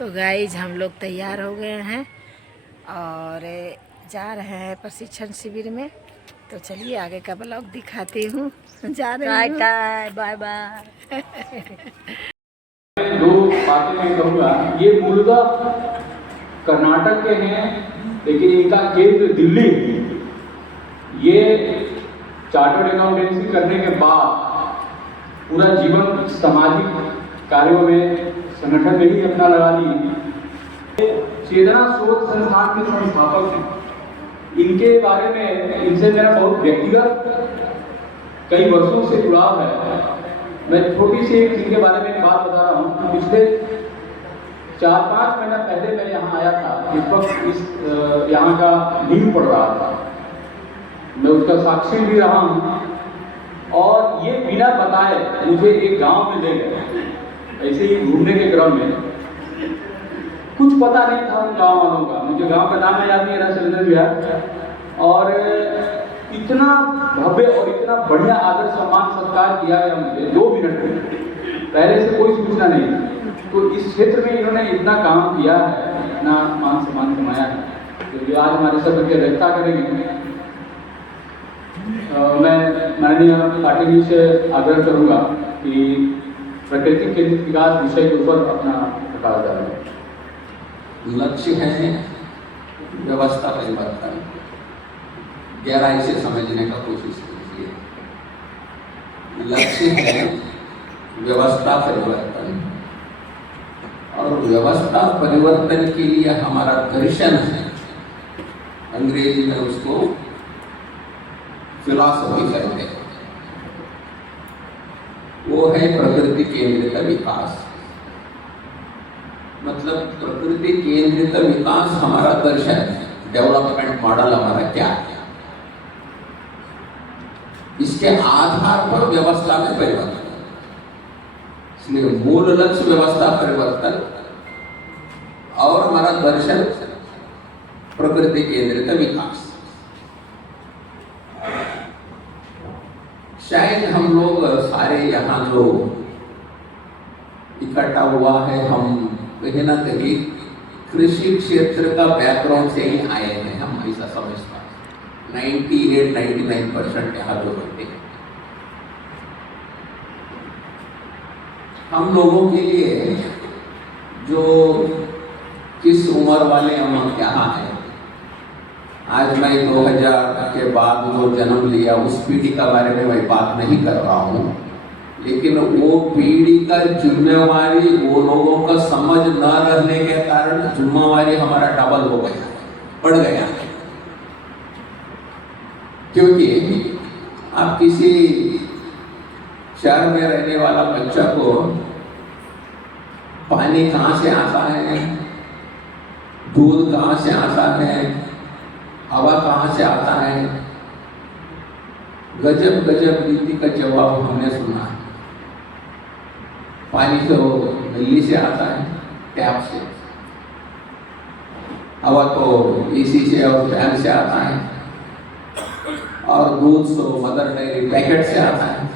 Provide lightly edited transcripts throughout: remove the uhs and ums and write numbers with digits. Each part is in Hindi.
तो गाइज हम लोग तैयार हो गए हैं और जा रहे हैं प्रशिक्षण शिविर में। तो चलिए आगे का ब्लॉग दिखाती हूँ। जा रही हूँ। Bye bye. दो बातें मैं कहूँगा, ये मूलतः कर्नाटक के हैं लेकिन इनका केंद्र दिल्ली है। ये चार्टर्ड अकाउंटेंसी करने के बाद पूरा जीवन सामाजिक कार्यों में संगठन में ही अपना लगा ली। चेतना शोध संस्थान के संस्थापक हैं। इनके बारे में इनसे मेरा बहुत व्यक्तिगत कई वर्षों से जुड़ाव है। मैं छोटी सी इनके बारे में एक बात बता रहा हूँ। पिछले 4-5 महीना पहले मैं यहाँ आया था। इस वक्त यहाँ का नींव पड़ रहा था, मैं उसका साक्षी भी रहा हूँ। और ये बिना बताए मुझे एक गांव में ले गए, ऐसे ही घूमने के क्रम में। कुछ पता नहीं था उन गाँव वालों का। मुझे गांव का नाम याद नहीं रहा, सिलेंडर विहार। और इतना भव्य और इतना बढ़िया आदर सम्मान सत्कार किया गया मुझे 2 मिनट में, पहले से कोई सूचना नहीं। तो इस क्षेत्र में इन्होंने इतना काम किया है, इतना मान सम्मान कमाया है, क्योंकि आज हमारे सब की रक्षा करेंगे। मैं माननीय पाटिल जी से आग्रह करूंगा कि प्रकृति केंद्रित विकास विषय के ऊपर अपना प्रकाश डालें। लक्ष्य है व्यवस्था परिवर्तन। गहराई से समझने का कोशिश कीजिए। लक्ष्य है व्यवस्था परिवर्तन, और व्यवस्था परिवर्तन के लिए हमारा दर्शन है, अंग्रेजी में उसको फिलॉसफी कहते हैं, वो है प्रकृति केंद्रित विकास। मतलब प्रकृति केंद्रित विकास हमारा दर्शन है, डेवलपमेंट मॉडल हमारा क्या है। इसके आधार पर व्यवस्था में परिवर्तन। इसलिए मूल लक्ष्य व्यवस्था परिवर्तन और हमारा दर्शन प्रकृति केंद्रित विकास। शायद हम लोग सारे यहाँ जो इकट्ठा हुआ है, हम कहीं ना कहीं कृषि क्षेत्र का बैकग्राउंड से ही आए हैं। हम ऐसा समझते हैं। 98-99% यहाँ जो रहते हैं, हम लोगों के लिए जो किस उम्र वाले हम यहाँ हैं, आज मैं 2000 के बाद जो जन्म लिया उस पीढ़ी का बारे में मैं बात नहीं कर रहा हूँ, लेकिन वो पीढ़ी का जिम्मेवारी, वो लोगों का समझ न रहने के कारण जिम्मेवारी हमारा डबल हो गया, बढ़ गया। क्योंकि आप किसी शहर में रहने वाला बच्चा को पानी कहाँ से आता है, दूध कहाँ से आता है, हवा कहाँ से आता है, गजब गजब रीति का जवाब हमने सुना है। पानी तो नली से आता है, टैप से। हवा तो एसी से और फैन से आता है, और दूध तो मदर डेयरी पैकेट से आता है।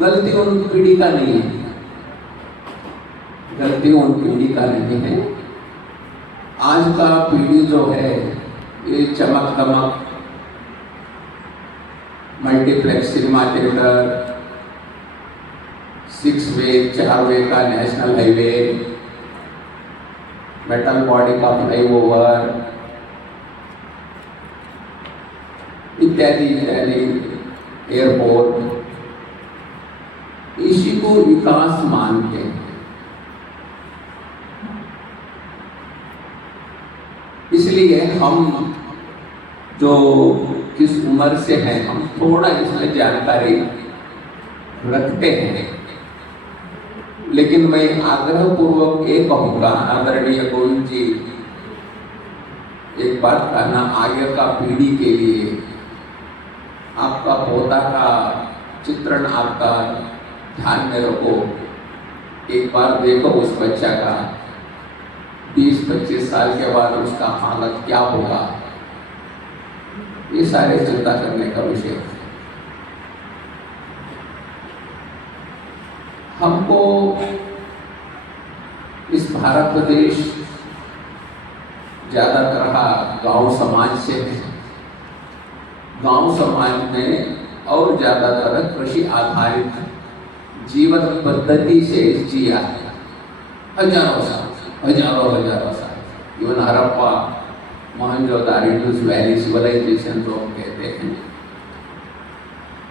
गलती उन पीढ़ी का नहीं है, गलती उन पीढ़ी का नहीं है। आज का पीढ़ी जो है, ये चमक दमक, मल्टीप्लेक्स सिनेमा थिएटर, 6 वे 4 वे का नेशनल हाईवे, मेटल बॉडी का फ्लाईओवर इत्यादि इत्यादि, एयरपोर्ट, इसी को विकास मानते हैं। इसलिए हम जो किस उम्र से हैं, हम थोड़ा इसमें जानकारी रखते हैं। लेकिन मैं आग्रह पूर्वक ये कहूँगा, आदरणीय गोविंद जी, एक बात कहना, आगे का पीढ़ी के लिए आपका पौधा का चित्रण आपका ध्यान में रखो। एक बार देखो उस बच्चा का 20-25 साल के बाद उसका हालत क्या होगा, ये सारे चिंता करने का विषय है। हमको भारत देश ज़्यादातर गांव समाज से है। गांव समाज में और ज़्यादातर कृषि आधारित जीवन पद्धति से जिया है हजारों साल। Even Harappa, Mohenjodaro, Indus valley civilisation जो हम कहते हैं,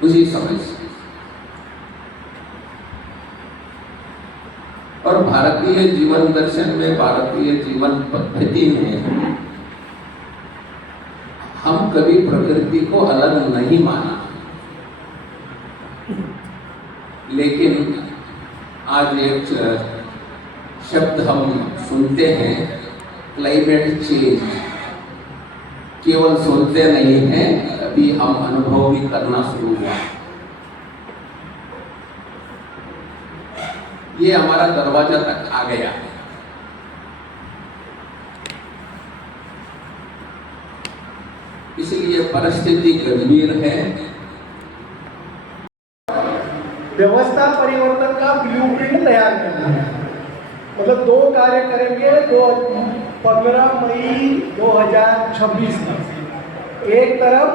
उसी समय से। और भारतीय जीवन दर्शन में, भारतीय जीवन पद्धति में हम कभी प्रकृति को अलग नहीं माना। लेकिन आज एक शब्द हम सुनते हैं, क्लाइमेट चेंज। केवल सुनते नहीं हैं, अभी हम अनुभव भी करना शुरू हुआ। ये हमारा दरवाजा तक आ गया। इसलिए परिस्थिति गंभीर है। व्यवस्था परिवर्तन का ब्लूप्रिंट तैयार करना है। मतलब 2 कार्य करेंगे 15 मई 2026 में। एक तरफ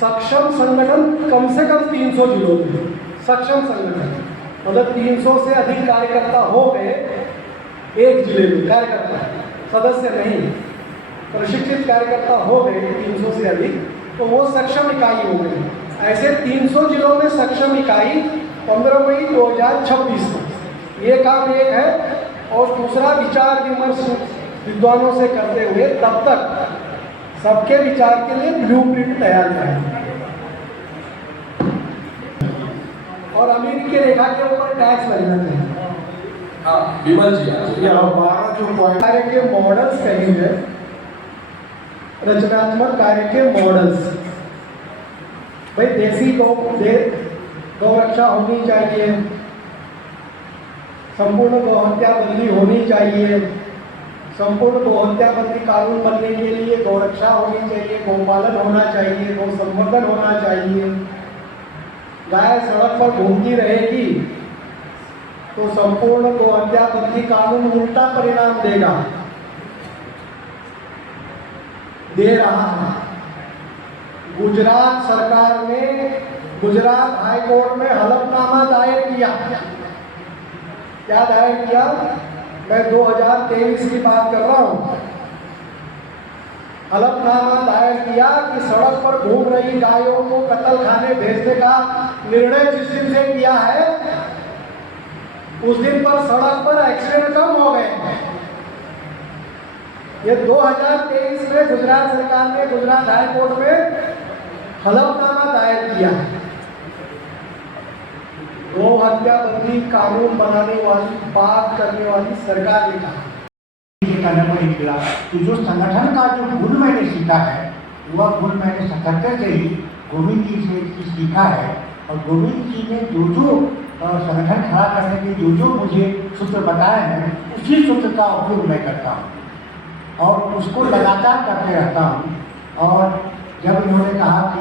सक्षम संगठन, कम से कम 300 जिलों में सक्षम संगठन, मतलब 300 से अधिक कार्यकर्ता हो गए एक जिले में, कार्यकर्ता सदस्य नहीं, प्रशिक्षित कार्यकर्ता हो गए 300 से अधिक, तो वो सक्षम इकाई हो गई। ऐसे 300 जिलों में सक्षम इकाई 15 मई 2026 में। ये काम एक है। और दूसरा, विचार विमर्श विद्वानों से करते हुए तब तक सबके विचार के लिए ब्लूप्रिंट तैयार करें। और अमीर की रेखा के ऊपर टैक्स लगना चाहिए। विमल जी, या 12 जो कार्य के मॉडल्स कहेंगे, रचनात्मक कार्य के मॉडल्स। भाई देसी गौ रक्षा होनी चाहिए, संपूर्ण गौहत्या बंदी होनी चाहिए, संपूर्ण गौहत्या बंदी कानून बनने के लिए गौ रक्षा होनी चाहिए, गौपालन होना चाहिए, गौ संवर्धन होना चाहिए। गाय सड़क पर घूमती रहेगी तो संपूर्ण गौहत्या बंदी कानून उल्टा परिणाम दे रहा है। गुजरात सरकार ने गुजरात हाई कोर्ट में हलफनामा दायर किया। क्या दायर किया? मैं 2023 की बात कर रहा हूँ। हलफनामा दायर किया कि सड़क पर घूम रही गायों को कत्ल खाने भेजने का निर्णय जिस दिन से किया है, उस दिन पर सड़क पर एक्सीडेंट कम हो गए। ये 2023 में गुजरात सरकार ने गुजरात हाई कोर्ट में हलफनामा दायर किया है। गौ हत्या बंदी कानून बनाने वाली, बात करने वाली सरकार ने कहा करने को निकला। तो जो संगठन का जो गुण मैंने सीखा है, वह गुण मैंने सतर्कता से ही गोविंद जी से सीखा है। और गोविंद जी ने जो संगठन खड़ा करने के जो मुझे सूत्र बताए हैं, उसी सूत्र का उपयोग मैं करता हूँ और उसको लगातार करते रहता हूँ। और जब उन्होंने कहा कि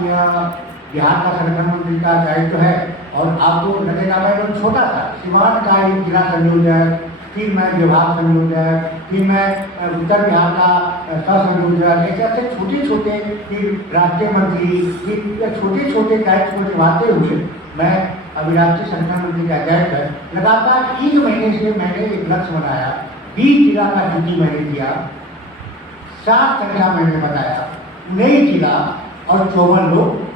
बिहार का संगठन मंत्री का दायित्व है और आपको लगेगा, मैं एकदम छोटा था, सिवान का एक जिला संयोजक, फिर मैं विभाग संयोजक, फिर मैं उत्तर बिहार का सह संयोजक, ऐसे छोटे छोटे, फिर राष्ट्रीय मंत्री, फिर छोटे छोटे दायित्व को निभाते हुए मैं अभी राष्ट्रीय संगठन मंत्री का दायित्व लगातार 1 महीने से मैंने एक लक्ष्य बनाया। 20 जिला का ड्यूटी मैंने किया, 7 संख्या मैंने बताया, 19 जिला और 54 लोग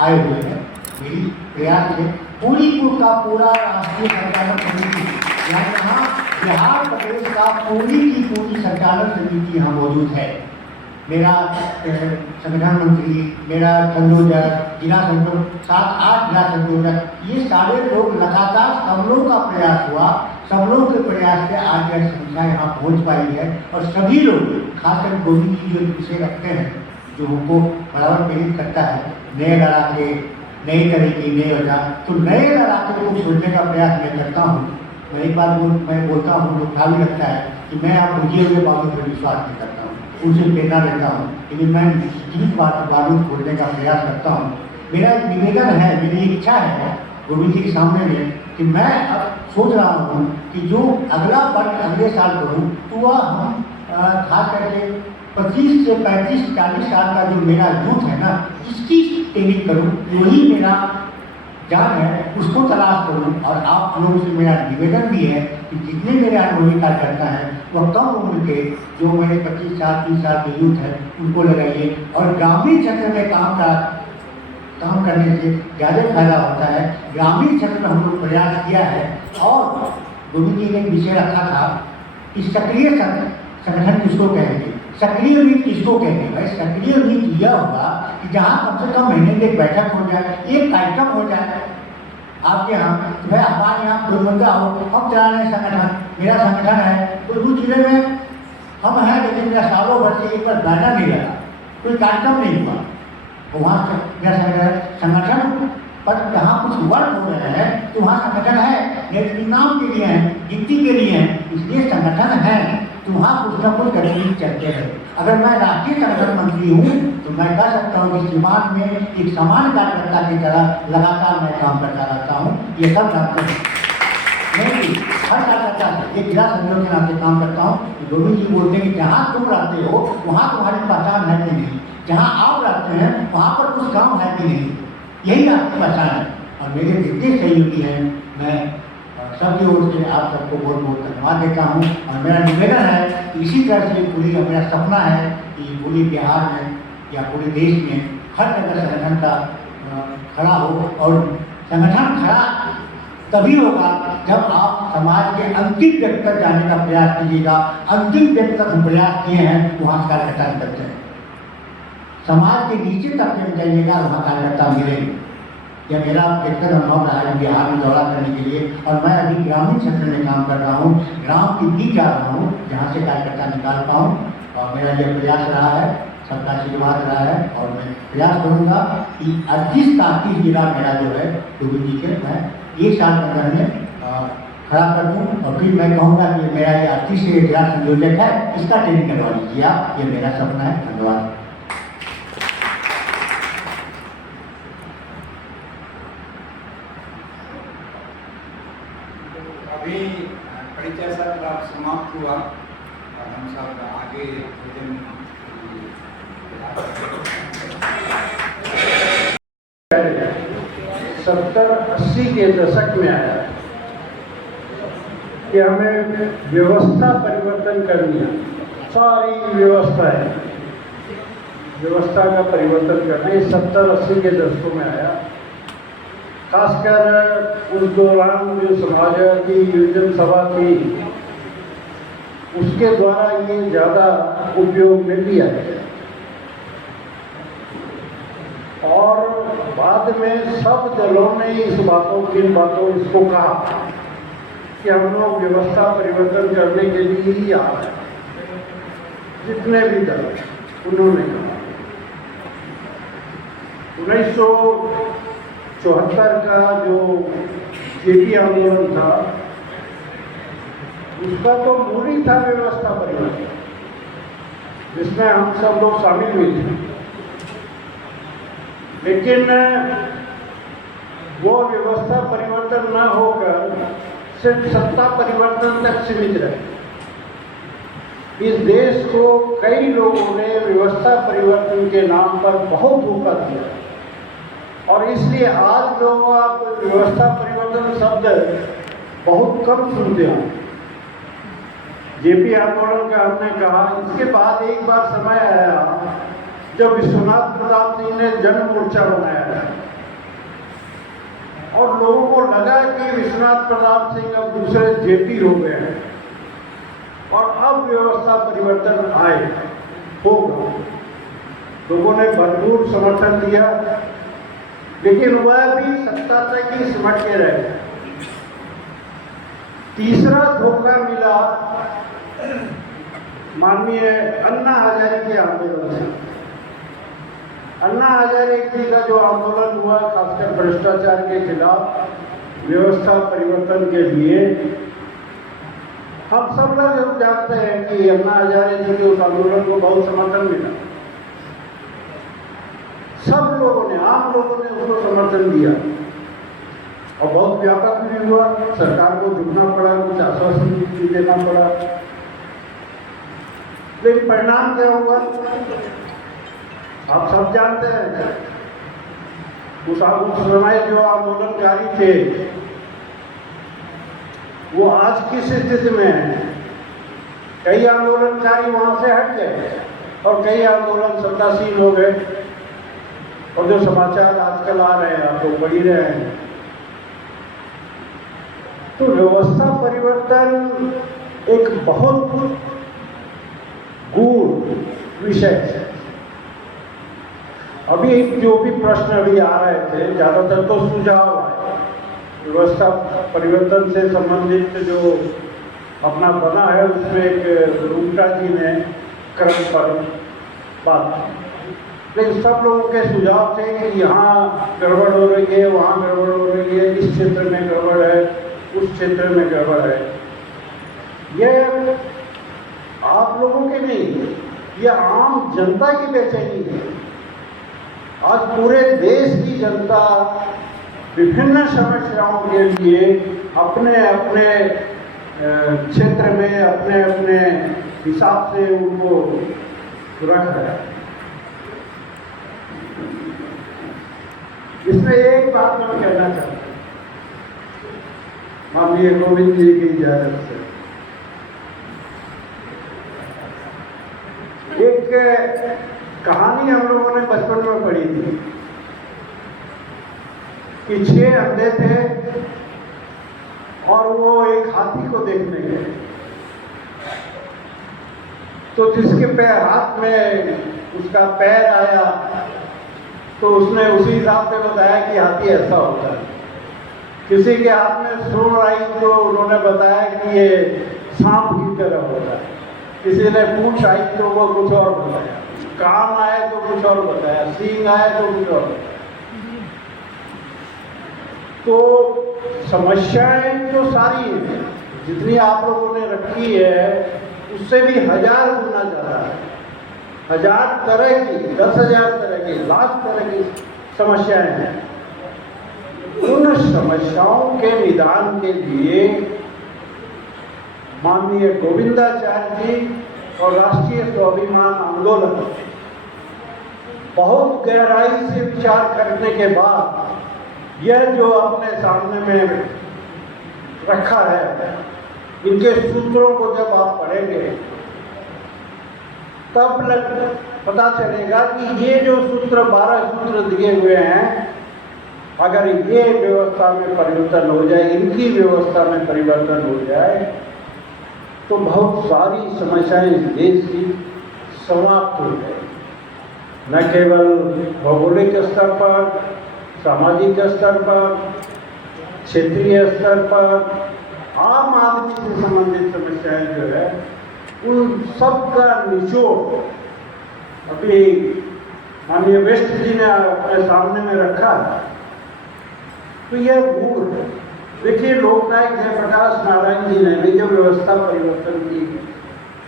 आए हुए हैं। मेरी प्रयास से पूरी का पूरा राष्ट्रीय संचालन समिति, यहाँ बिहार प्रदेश का पूरी की पूरी संचालन समिति यहाँ मौजूद है। मेरा संगठन मंत्री, मेरा संयोजक, जिला संयोजक, 7-8 जिला संयोजक, ये सारे लोग लगातार, सब लोगों का प्रयास हुआ। सब लोगों के प्रयास से आज यह संख्या यहाँ पहुँच पाई है। और सभी लोग, खासकर गोविंद जी जो विषय रखते हैं, जो हमको बराबर प्रेरित करता है, नए लड़ाके, नई तरीके, नए वजह, तो नए लड़ाके को छोड़ने का प्रयास मैं करता हूँ। मैं एक बात मैं बोलता हूँ, जो खा भी लगता है कि मैं आप बुझे हुए बातों पर विश्वास नहीं करता हूँ, उनसे प्रेरणा लेता हूँ, लेकिन मैं जीवित बातों छोड़ने का प्रयास करता हूँ। मेरा एक निवेदन है, मेरी इच्छा है गोविंद जी के सामने में कि मैं अब सोच रहा हूँ कि जो अगला वर्ष अगले साल करूँ तो वह हम खास करके 25 से 35-40 साल का जो मेरा यूथ है ना, इसकी ट्रेनिंग करूँ, वही मेरा जान है, उसको तलाश करूँ। और आप लोगों से मेरा निवेदन भी है कि जितने मेरे अनुभवी कार्यकर्ता हैं वह कम उम्र के, जो मेरे 25 साल 30 साल के यूथ हैं, उनको लगाइए। और ग्रामीण क्षेत्र में काम करने से ज़्यादा फायदा होता है। ग्रामीण क्षेत्र में हम लोग प्रयास किया है और गोविंद जी ने विषय रखा था कि सक्रिय संगठन किसको कहेंगे, सक्रिय नीति किसको कहेंगे। भाई सक्रिय नीति यह होगा कि जहाँ कम से कम महीने की एक बैठक हो जाए, एक कार्यक्रम हो जाए आपके यहाँ, तो भाई हमारे यहाँ कोई बंदा हो, हम चला रहे संगठन, मेरा संगठन है, तो उस जिले में हम हैं, लेकिन मेरा सालों भर से एक बार बैनर नहीं लगा, कोई कार्यक्रम नहीं हुआ, तो वहाँ से मेरा संगठन पर जहाँ कुछ वर्क हो रहे हैं तो वहाँ संगठन है, मेरे नाम के लिए है, गिनती के लिए है, इसलिए संगठन है, तो वहाँ कुछ न कुछ गतिविधि चलते हैं। अगर मैं राष्ट्रीय संगठन मंत्री हूँ तो मैं कह सकता हूँ कि सीमांत में एक समान कार्यकर्ता की तरह लगातार मैं काम करता रहता हूँ, ये सब जानते हैं। नहीं, हर कार्यकर्ता एक जिला संगठन के नाते काम करता हूँ। गोविंद जी बोलते हैं कि जहाँ तुम रहते हो वहाँ तुम्हारी पहचान है कि नहीं, जहाँ आप रहते हैं वहाँ पर कुछ काम है कि नहीं, यही आपकी पहचान है। और मेरे जितने सहयोगी हैं, मैं सबकी ओर से आप सबको बहुत बहुत धन्यवाद देता हूँ। और मेरा निवेदन है कि इसी तरह से पूरी, मेरा सपना है कि पूरे बिहार में या पूरे देश में हर जगह संगठन का खड़ा हो। और संगठन खड़ा तभी होगा जब आप समाज के अंतिम व्यक्ति तक जाने का प्रयास कीजिएगा। अंतिम व्यक्ति तक हम प्रयास किए हैं, वहाँ कार्यकर्ता निकलते हैं। समाज के नीचे तबके में जाइएगा, वहाँ कार्यकर्ता मिलेंगे। यह मेरा व्यक्तिगत अनुभव रहा है बिहार में दौरा करने के लिए। और मैं अभी ग्रामीण क्षेत्र में काम कर रहा हूँ, ग्राम के बीच जा रहा हूँ जहाँ से कार्यकर्ता निकाल पाऊँ। और मेरा यह प्रयास रहा है, सबका आशीर्वाद रहा है। और मैं प्रयास करूँगा कि 38 का 38 जिला मेरा जो है गोविंद जी के, मैं एक साल के अंदर में खड़ा कर दूँ। और फिर मैं कहूँगा कि मेरा ये 38 जिला संयोजक है, इसका ट्रेनिंग करवा लीजिए आप, ये मेरा सपना है। धन्यवाद। अभी परिचय सब समाप्त हुआ और हम सब आगे 70-80 के दशक में आया कि हमें व्यवस्था परिवर्तन करनी है। सारी व्यवस्था का परिवर्तन करना, ये 70-80 के दशकों में आया। खासकर उस दौरान जो समाजवादी योजना सभा थी, उसके द्वारा ये ज़्यादा उपयोग में लिया गया। और बाद में सब दलों ने किन बातों इसको कहा कि हम लोग व्यवस्था परिवर्तन करने के लिए ही आ रहे हैं। जितने भी दल उन्होंने कहा 1974 का जो जेपी आंदोलन था, उसका तो मूल ही था व्यवस्था परिवर्तन, जिसमें हम सब लोग शामिल हुए थे। लेकिन वो व्यवस्था परिवर्तन न होकर सिर्फ सत्ता परिवर्तन तक सीमित रहे। इस देश को कई लोगों ने व्यवस्था परिवर्तन के नाम पर बहुत धोखा दिया और इसलिए आज लोग आप व्यवस्था परिवर्तन शब्द बहुत कम सुनते हैं। जेपी आंदोलन का हमने कहा, इसके बाद एक बार समय आया जब विश्वनाथ प्रताप सिंह ने जन मोर्चा बनाया और लोगों को लगा कि विश्वनाथ प्रताप सिंह अब दूसरे जेपी हो गए हैं और अब व्यवस्था परिवर्तन होगा। लोगों ने भरपूर समर्थन दिया, लेकिन वह भी सत्ता तक ही सिमट के रह गया। तीसरा धोखा मिला माननीय अन्ना हजारे के आंदोलन से। अन्ना हजारे जी का जो आंदोलन हुआ, खासकर भ्रष्टाचार के खिलाफ व्यवस्था परिवर्तन के लिए, हम सब लोग जानते हैं कि अन्ना हजारे जी के उस आंदोलन को बहुत समर्थन मिला। सब लोगों ने, आम लोगों ने उसको समर्थन दिया। और बहुत व्यापक भी हुआ। सरकार को झुकना पड़ा, कुछ आश्वासन भी देना पड़ा, लेकिन परिणाम क्या हुआ आप सब जानते हैं। उस समय जो आंदोलनकारी थे वो आज किस स्थिति में है। कई आंदोलनकारी वहां से हट गए और कई आंदोलन सत्तासीन हो गए, और जो समाचार आजकल आ रहे हैं आप तो पढ़ ही रहे हैं। तो व्यवस्था परिवर्तन एक बहुत गूढ़ विषय है। अभी जो भी प्रश्न अभी आ रहे थे ज्यादातर तो सुझाव आए व्यवस्था परिवर्तन से संबंधित जो अपना बना है उसमें एक रूपटा जी ने क्रम पर बात की, लेकिन सब लोगों के सुझाव थे कि यहाँ गड़बड़ हो रही है, वहाँ गड़बड़ हो रही है, इस क्षेत्र में गड़बड़ है, उस क्षेत्र में गड़बड़ है। यह आप लोगों के नहीं, यह आम जनता की बेचैनी है। आज पूरे देश की जनता विभिन्न समस्याओं के लिए अपने अपने क्षेत्र में अपने अपने हिसाब से उनको रख रहा है। इसमें एक बात मैं कहना चाहता हूँ, माननीय गोविंद जी की इजाजत से। एक कहानी हम लोगों ने बचपन में पढ़ी थी कि 6 अंधे थे और वो एक हाथी को देखने गए। तो जिसके पैर हाथ में उसका पैर आया तो उसने उसी हिसाब से बताया कि हाथी ऐसा होता है। किसी के हाथ में सूंड आई तो उन्होंने बताया कि ये सांप की तरह होता है। किसी ने पूंछ आई तो वो कुछ और बताया, कान आए तो कुछ और बताया, सींग आए तो कुछ और बताया। तो समस्याएं जो सारी हैं जितनी आप लोगों ने रखी है उससे भी 1000 गुना ज़्यादा है। 1000 तरह की, 10,000 तरह की, लाख तरह की समस्याएं हैं। उन समस्याओं के निदान के लिए माननीय गोविंदाचार्य जी और राष्ट्रीय स्वाभिमान आंदोलन बहुत गहराई से विचार करने के बाद यह जो अपने सामने में रखा है, इनके सूत्रों को जब आप पढ़ेंगे तब पता चलेगा कि ये जो सूत्र 12 सूत्र दिए हुए हैं, अगर ये व्यवस्था में परिवर्तन हो जाए, इनकी व्यवस्था में परिवर्तन हो जाए तो बहुत सारी समस्याएं इस देश की समाप्त हो जाए। न केवल भौगोलिक स्तर पर, सामाजिक स्तर पर, क्षेत्रीय स्तर पर, आम आदमी से संबंधित समस्याएं जो है उन सब का निचोड़ अभी माननीय वेस्ट जी ने अपने सामने में रखा है। तो यह गूढ़ है। देखिए, लोकनायक जयप्रकाश नारायण जी ने भी जो व्यवस्था परिवर्तन की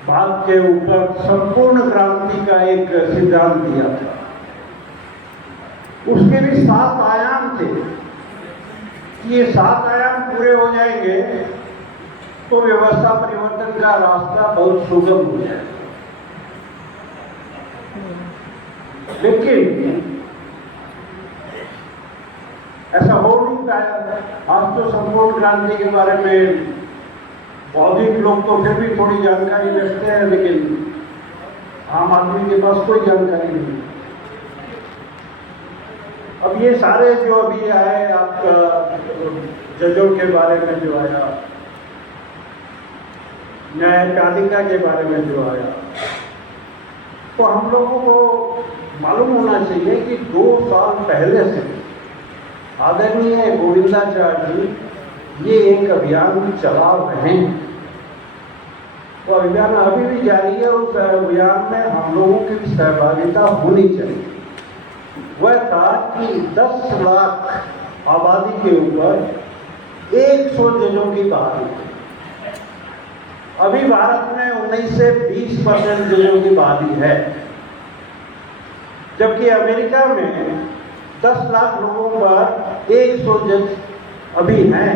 बात के ऊपर संपूर्ण क्रांति का एक सिद्धांत दिया था। उसके भी 7 आयाम थे कि ये 7 आयाम पूरे हो जाएंगे तो व्यवस्था परिवर्तन का रास्ता बहुत सुगम हो जाएगा। लेकिन ऐसा हो नहीं पाया। आज तो संपूर्ण क्रांति के बारे में बौद्धिक लोग तो फिर भी थोड़ी जानकारी रखते हैं, लेकिन आम आदमी के पास कोई जानकारी नहीं। अब ये सारे जो अभी आए, आपका जजों के बारे में जो आया, न्यायपालिका के बारे में जो आया, तो हम लोगों को मालूम होना चाहिए कि 2 साल पहले से आदरणीय गोविंदाचार्य जी ये एक अभियान चला रहे हैं। तो अभियान अभी भी जारी है। उस अभियान में हम लोगों की भी सहभागिता होनी चाहिए। वह था कि 10 लाख आबादी के ऊपर 100 जजों की बहाली। अभी भारत में 19 से 20% जजों की बहाली है, जबकि अमेरिका में 10 लाख लोगों पर 100 जज अभी हैं,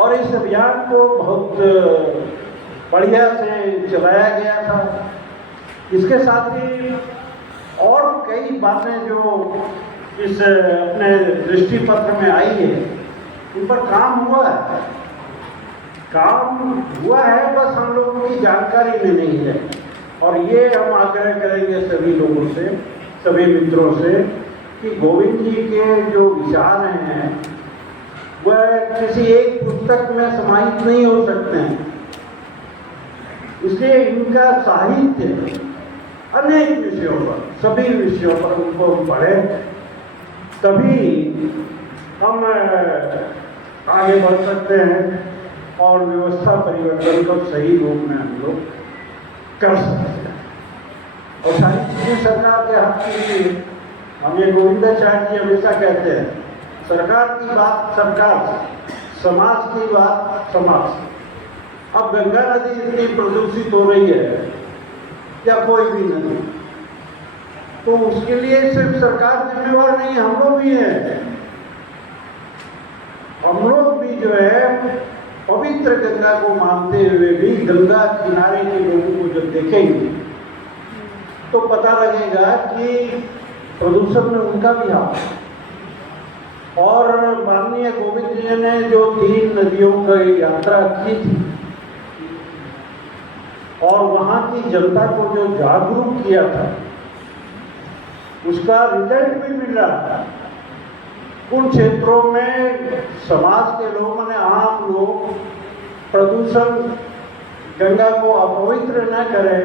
और इस अभियान को बहुत बढ़िया से चलाया गया था। इसके साथ ही और कई बातें जो इस अपने दृष्टि पत्र में आई है, उन पर काम हुआ है, बस हम लोगों की जानकारी में नहीं है। और ये हम आग्रह करेंगे सभी लोगों से, सभी मित्रों से, कि गोविंद जी के जो विचार हैं वह किसी एक पुस्तक में समाहित नहीं हो सकते हैं। इसलिए इनका साहित्य अनेक विषयों पर, सभी विषयों पर उनको पढ़े, तभी हम आगे बढ़ सकते हैं और व्यवस्था परिवर्तन को सही रूप में हम लोग कर सकते हैं। और सारी चीजें सरकार के हाथ की लिए हम ये गोविंदाचार्य जी हमेशा कहते हैं, सरकार की बात सरकार से, समाज की बात समाज से। अब गंगा नदी इतनी प्रदूषित हो रही है या कोई भी नदी, तो उसके लिए सिर्फ सरकार जिम्मेवार नहीं, हम लोग भी हैं। हम लोग भी जो है पवित्र गंगा को मानते हुए भी गंगा किनारे के लोगों को जब देखेंगे तो पता लगेगा कि प्रदूषण में उनका भी हाथ है। और माननीय गोविंद जी ने जो 3 नदियों की यात्रा की थी और वहाँ की जनता को जो जागरूक किया था, उसका रिजल्ट भी मिल रहा था। उन क्षेत्रों में समाज के लोगों ने, आम लोग प्रदूषण, गंगा को अपवित्र न करें,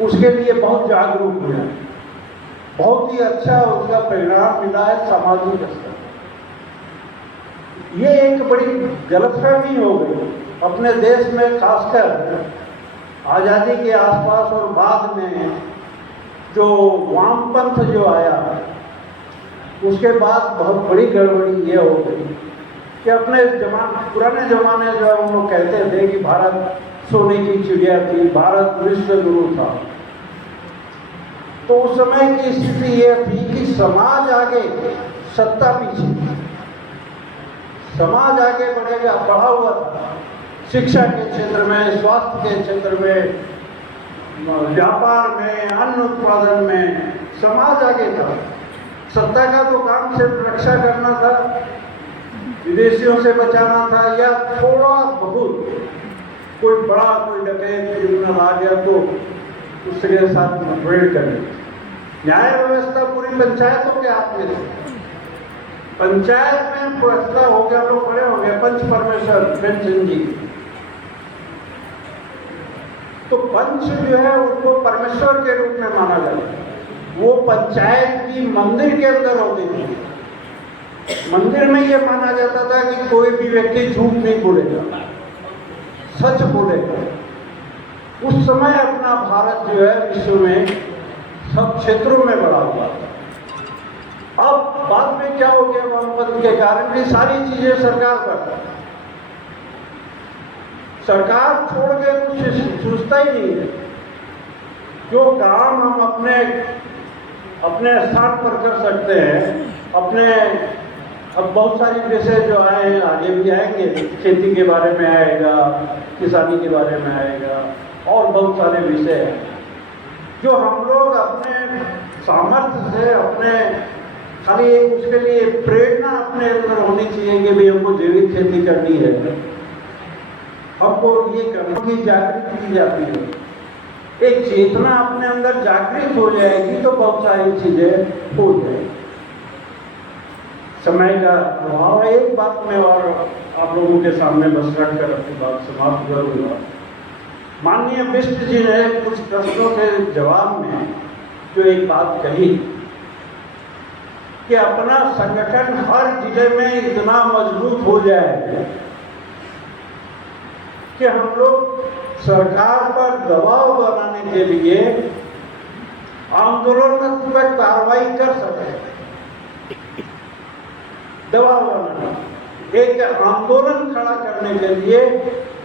उसके लिए बहुत जागरूक हुए। बहुत ही अच्छा उसका परिणाम मिला है सामाजिक स्तर। ये एक बड़ी गलतफहमी हो गई अपने देश में, खासकर आज़ादी के आसपास और बाद में जो वामपंथ जो आया, उसके बाद बहुत बड़ी गड़बड़ी ये हो गई कि अपने पुराने जमाने जो हम लोग कहते थे कि भारत सोने की चिड़िया थी, भारत विश्व गुरु था, तो उस समय की स्थिति ये थी कि समाज आगे, सत्ता पीछे। समाज आगे बढ़ेगा, बढ़ा हुआ था शिक्षा के क्षेत्र में, स्वास्थ्य के क्षेत्र में, व्यापार में, अन्न उत्पादन में समाज आगे था। सत्ता का तो काम सिर्फ रक्षा करना था, विदेशियों से बचाना था, या थोड़ा बहुत कोई बड़ा कोई डकैत क्रिमिनल आ गया तो उसके साथ मुठभेड़ करनी। न्याय व्यवस्था पूरी पंचायतों के हाथ में थी। पंचायत में फैसला हो गया, लोग बड़े हो गए, पंच परमेश्वर प्रेमचंद जी। तो पंच जो है उनको परमेश्वर के रूप में माना जाता है। वो पंचायत की मंदिर के अंदर होती थी। मंदिर में ये माना जाता था कि कोई भी व्यक्ति झूठ नहीं बोलेगा, सच बोलेगा। उस समय अपना भारत जो है विश्व में सब क्षेत्रों में बढ़ा हुआ था। अब बाद में क्या हो गया, वामपंथ के कारण भी सारी चीजें सरकार पर, सरकार छोड़ के कुछ सोचता ही नहीं है। जो काम हम अपने स्थान पर कर सकते हैं, अब बहुत सारी विषय जो आए हैं, आगे भी आएंगे, खेती के बारे में आएगा, किसानी के बारे में आएगा, और बहुत सारे विषय हैं जो हम लोग अपने सामर्थ्य से, अपने खाली उसके लिए प्रेरणा अपने अंदर होनी चाहिए कि भाई हमको जैविक खेती करनी है, हमको ये करने की जागृति की जाती है। एक चेतना अपने अंदर जागृत हो जाएगी तो बहुत सारी चीजें हो जाएगी। समय का प्रभाव है। एक बात मैं और आप लोगों के सामने बस रखकर अपनी बात समाप्त करूंगा। माननीय बिष्ट जी ने कुछ प्रश्नों के जवाब में जो एक बात कही कि अपना संगठन हर जिले में इतना मजबूत हो जाए कि हम लोग सरकार पर दबाव बनाने के लिए आंदोलनात्मक कार्रवाई कर सके। दबाव बनाना, एक आंदोलन खड़ा करने के लिए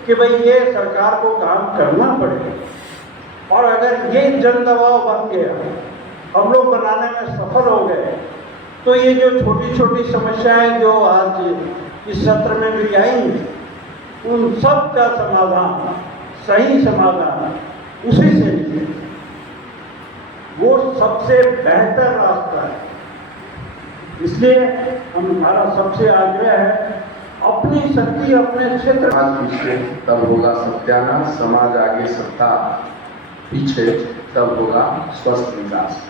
कि भाई ये सरकार को काम करना पड़ेगा। और अगर ये जन दबाव बन गया, हम लोग बनाने में सफल हो गए, तो ये जो छोटी छोटी समस्याएं जो आज इस सत्र में भी आई, उन सब का समाधान, सही समाधान उसी से निकले, वो सबसे बेहतर रास्ता है। इसलिए हमारा सबसे आग्रह है, अपनी शक्ति अपने क्षेत्र। समाज पीछे तब होगा सत्यानाश, समाज आगे सत्ता पीछे तब होगा स्वस्थ विकास।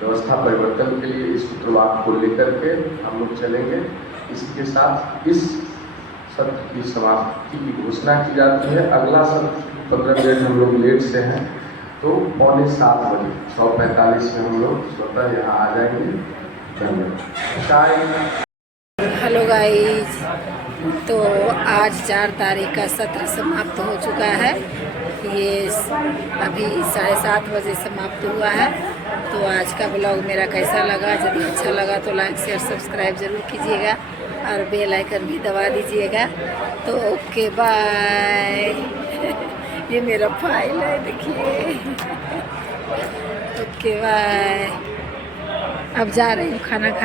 व्यवस्था परिवर्तन के लिए इस सूत्रवाद को लेकर के हम लोग चलेंगे। इसके साथ इस सत्र की समाप्ति की घोषणा की जाती है। अगला सत्र 15 मिनट हम लोग लेट से हैं, तो 6:45 बजे 6:45 में हम लोग स्वतः यहाँ आ जाएंगे। धन्यवाद। हेलो गाइस, तो आज 4 तारीख का सत्र समाप्त हो चुका है। ये अभी 7:30 बजे समाप्त हुआ है। तो आज का ब्लॉग मेरा कैसा लगा? यदि अच्छा लगा तो लाइक शेयर सब्सक्राइब ज़रूर कीजिएगा और बेल आइकन भी दबा दीजिएगा। तो ओके बाय। ये मेरा फाइल है, देखिए। Okay bye. अब जा रही हूँ खाना खा।